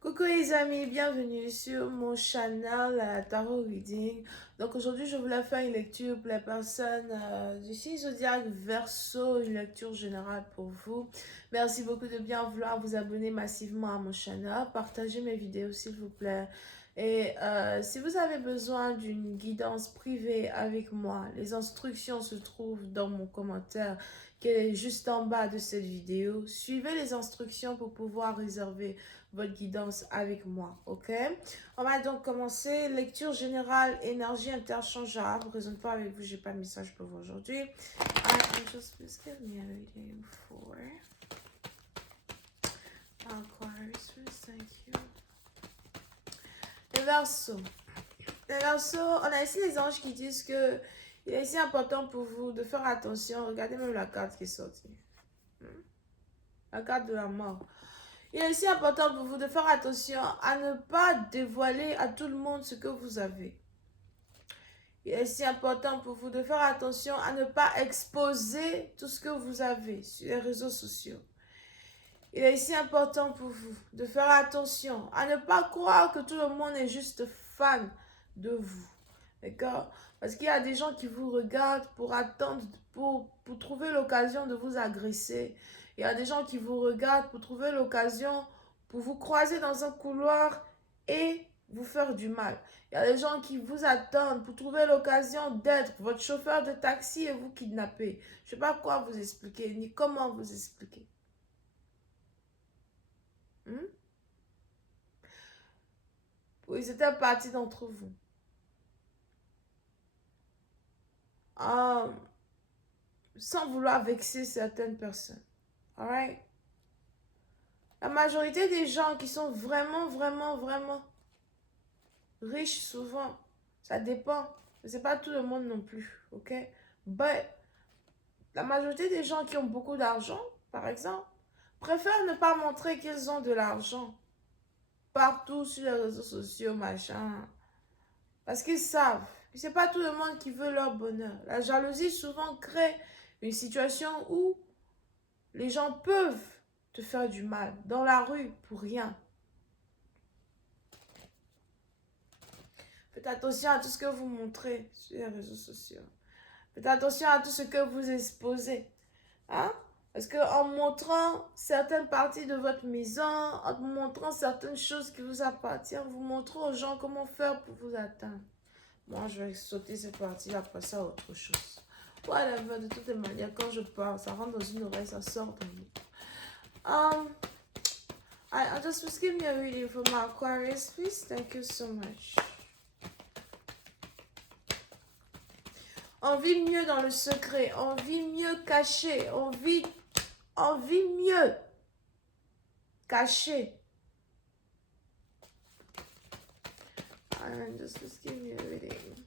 Coucou les amis, bienvenue sur mon channel Tarot Reading. Donc aujourd'hui je voulais faire une lecture pour les personnes du signe zodiaque Verseau, une lecture générale pour vous. Merci beaucoup de bien vouloir vous abonner massivement à mon channel, partagez mes vidéos s'il vous plaît. Et si vous avez besoin d'une guidance privée avec moi, les instructions se trouvent dans mon commentaire qui est juste en bas de cette vidéo. Suivez les instructions pour pouvoir réserver votre guidance avec moi, ok? On va donc commencer. Lecture générale, énergie interchangeable. Raisonne pas avec vous, j'ai pas de message pour vous aujourd'hui. Just please give me a reading for Aquarius, please, thank you. Les Verseaux. Les Verseaux, on a ici les anges qui disent que il est ici important pour vous de faire attention. Regardez même la carte qui est sortie. La carte de la mort. Il est aussi important pour vous de faire attention à ne pas dévoiler à tout le monde ce que vous avez. Il est aussi important pour vous de faire attention à ne pas exposer tout ce que vous avez sur les réseaux sociaux. Il est aussi important pour vous de faire attention à ne pas croire que tout le monde est juste fan de vous. D'accord? Parce qu'il y a des gens qui vous regardent pour attendre, pour trouver l'occasion de vous agresser. Il y a des gens qui vous regardent pour trouver l'occasion pour vous croiser dans un couloir et vous faire du mal. Il y a des gens qui vous attendent pour trouver l'occasion d'être votre chauffeur de taxi et vous kidnapper. Je ne sais pas quoi vous expliquer, ni comment vous expliquer. Hmm? Oui, c'était partie d'entre vous. Sans vouloir vexer certaines personnes. Alright? La majorité des gens qui sont vraiment riches souvent, ça dépend. C'est pas tout le monde non plus, ok? But, la majorité des gens qui ont beaucoup d'argent, par exemple, préfèrent ne pas montrer qu'ils ont de l'argent partout sur les réseaux sociaux, machin. Parce qu'ils savent que c'est pas tout le monde qui veut leur bonheur. La jalousie souvent crée une situation où les gens peuvent te faire du mal dans la rue pour rien. Faites attention à tout ce que vous montrez sur les réseaux sociaux. Faites attention à tout ce que vous exposez. Hein? Parce qu'en montrant certaines parties de votre maison, en montrant certaines choses qui vous appartiennent, vous montrez aux gens comment faire pour vous atteindre. Moi, je vais sauter cette partie, après ça, autre chose. Whatever, de toutes les manières, quand je parle, ça rentre dans une oreille, ça sort dans l'autre. I just was giving you a reading for my Aquarius, please. Thank you so much. On vit mieux dans le secret, on vit mieux caché, on vit mieux caché. And just was giving you a reading.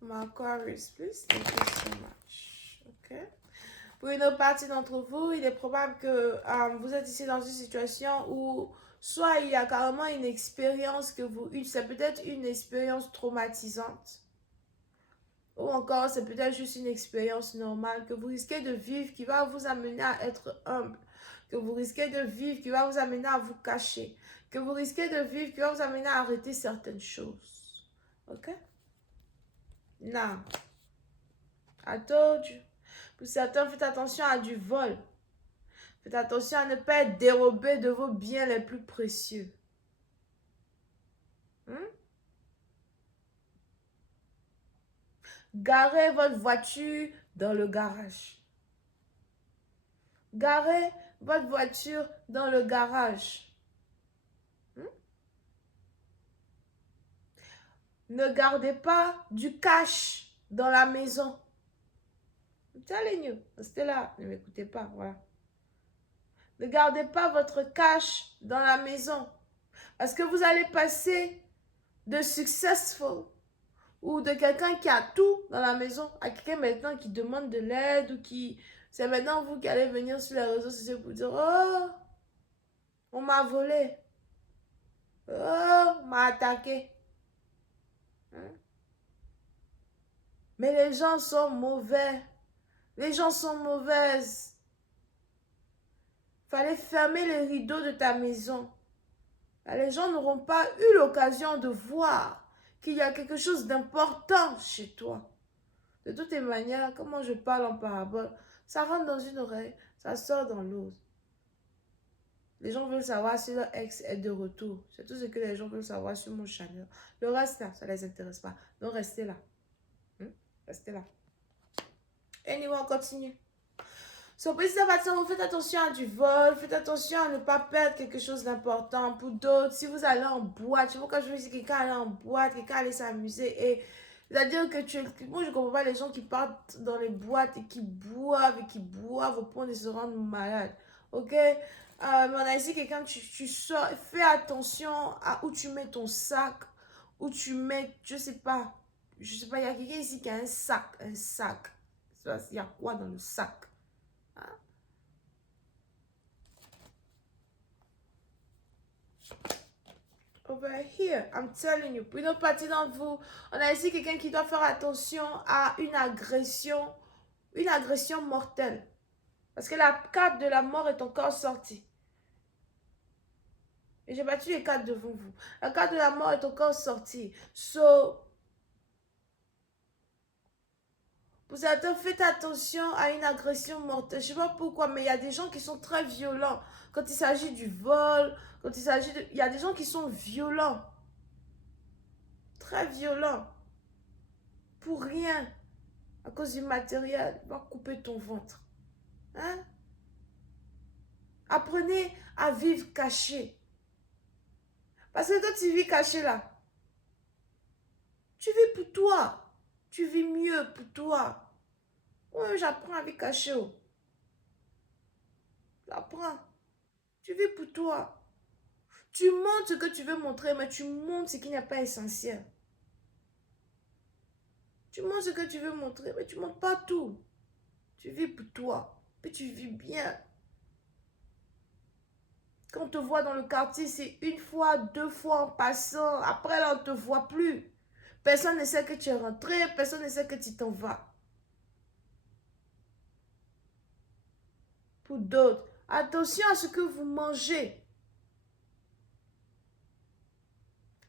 My Aquarius, please. Thank you so much. Okay. Pour une autre partie d'entre vous, il est probable que vous êtes ici dans une situation où soit il y a carrément une expérience que vous... C'est peut-être une expérience traumatisante. Ou encore, c'est peut-être juste une expérience normale que vous risquez de vivre qui va vous amener à être humble. Que vous risquez de vivre qui va vous amener à vous cacher. Que vous risquez de vivre qui va vous amener à arrêter certaines choses. Ok? Now, I told you. Pour certains, faites attention à du vol. Faites attention à ne pas être dérobé de vos biens les plus précieux. Garez votre voiture dans le garage. Garez votre voiture dans le garage. Ne gardez pas du cash dans la maison. I'm telling you. Restez là. Ne m'écoutez pas. Voilà. Ne gardez pas votre cash dans la maison. Parce que vous allez passer de successful ou de quelqu'un qui a tout dans la maison à quelqu'un maintenant qui demande de l'aide ou qui... C'est maintenant vous qui allez venir sur les réseaux sociaux pour dire « Oh, on m'a volé. Oh, on m'a attaqué. » Mais les gens sont mauvais. Les gens sont mauvaises. Fallait fermer les rideaux de ta maison. Les gens n'auront pas eu l'occasion de voir qu'il y a quelque chose d'important chez toi. De toutes les manières, comment je parle en parabole, ça rentre dans une oreille, ça sort dans l'autre. Les gens veulent savoir si leur ex est de retour. C'est tout ce que les gens veulent savoir sur mon channel. Le reste, là, ça ne les intéresse pas. Donc, restez là. Restez là. Anyway, on continue. Surprise, vous faites attention à du vol, faites attention à ne pas perdre quelque chose d'important. Pour d'autres, si vous allez en boîte, je vois quand je me dis que quelqu'un allait en boîte, quelqu'un allait s'amuser et c'est-à-dire que moi je ne comprends pas les gens qui partent dans les boîtes et qui boivent au point de se rendre malades. Ok? Mais on a ici quelqu'un, tu sors, fais attention à où tu mets ton sac, où tu mets, je sais pas, il y a quelqu'un ici qui a un sac. Il y a quoi dans le sac? Over here, I'm telling you. Pour une autre partie d'entre vous, on a ici quelqu'un qui doit faire attention à une agression mortelle. Parce que la carte de la mort est encore sortie. Et j'ai battu les cartes devant vous. La carte de la mort est encore sortie. So, pour certains, faites attention à une agression mortelle. Je ne sais pas pourquoi, mais il y a des gens qui sont très violents. Quand il s'agit du vol, quand il s'agit de... Il y a des gens qui sont violents. Très violents. Pour rien. À cause du matériel, va couper ton ventre. Hein? Apprenez à vivre caché. Parce que quand tu vis caché là, tu vis pour toi. Tu vis mieux pour toi. Oui, j'apprends à vivre caché. J'apprends. Tu vis pour toi. Tu montres ce que tu veux montrer, mais tu montres ce qui n'est pas essentiel. Tu montres ce que tu veux montrer, mais tu ne montres pas tout. Tu vis pour toi. Puis tu vis bien. Quand on te voit dans le quartier, c'est une fois, deux fois en passant. Après, là, on ne te voit plus. Personne ne sait que tu es rentré. Personne ne sait que tu t'en vas. Pour d'autres, attention à ce que vous mangez.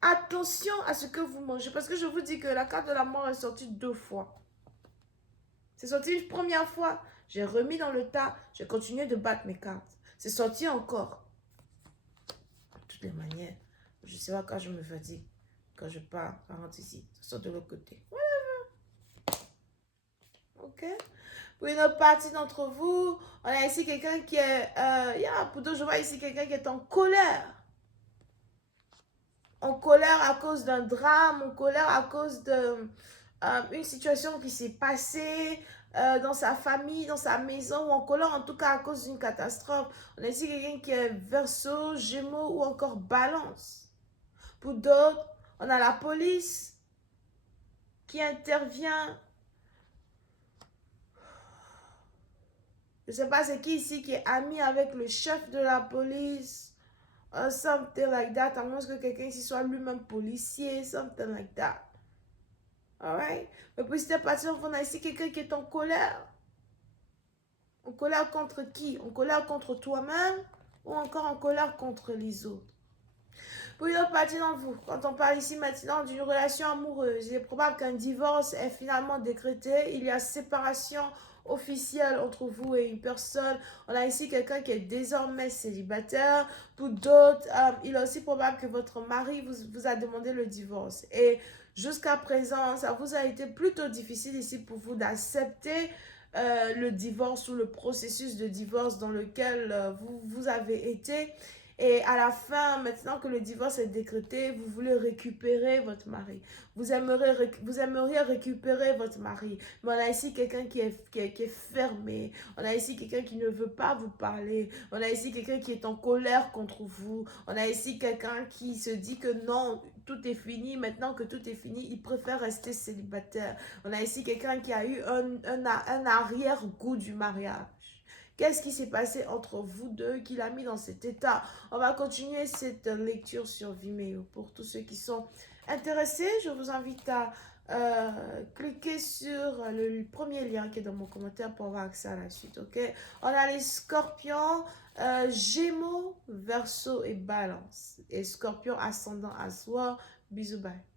Attention à ce que vous mangez. Parce que je vous dis que la carte de la mort est sortie 2 fois. C'est sorti une première fois. J'ai remis dans le tas. J'ai continué de battre mes cartes. C'est sorti encore. De toutes les manières. Je ne sais pas quand je me fatigue. Quand je pars, ça rentre ici. Ça sort de l'autre côté. Voilà. Ok. Pour une autre partie d'entre vous, on a ici quelqu'un qui est... pour d'autres, je vois ici quelqu'un qui est en colère. En colère à cause d'un drame, en colère à cause d'une situation qui s'est passée dans sa famille, dans sa maison, ou en colère en tout cas à cause d'une catastrophe. On a ici quelqu'un qui est Verseau, Gémeaux ou encore Balance. Pour d'autres, on a la police qui intervient. Je ne sais pas c'est qui ici qui est ami avec le chef de la police. Something like that. À moins que quelqu'un ici soit lui-même policier. Something like that. Alright? Mais pour cette partie, on a ici quelqu'un qui est en colère. En colère contre qui? En colère contre toi-même ou encore en colère contre les autres? Pour une autre partie d'entre vous, quand on parle ici maintenant d'une relation amoureuse, il est probable qu'un divorce est finalement décrété. Il y a séparation officielle entre vous et une personne. On a ici quelqu'un qui est désormais célibataire. Pour d'autres, il est aussi probable que votre mari vous a demandé le divorce. Et jusqu'à présent, ça vous a été plutôt difficile ici pour vous d'accepter le divorce ou le processus de divorce dans lequel vous avez été. Et à la fin, maintenant que le divorce est décrété, vous voulez récupérer votre mari. Vous aimeriez récupérer votre mari. Mais on a ici quelqu'un qui est fermé. On a ici quelqu'un qui ne veut pas vous parler. On a ici quelqu'un qui est en colère contre vous. On a ici quelqu'un qui se dit que non, tout est fini. Maintenant que tout est fini, il préfère rester célibataire. On a ici quelqu'un qui a eu un arrière-goût du mariage. Qu'est-ce qui s'est passé entre vous deux qui l'a mis dans cet état? On va continuer cette lecture sur Vimeo. Pour tous ceux qui sont intéressés, je vous invite à cliquez sur le premier lien qui est dans mon commentaire pour avoir accès à la suite, ok? On a les scorpions, Gémeaux, Verseau et Balance. Et scorpion ascendant à soi. Bisous, bye.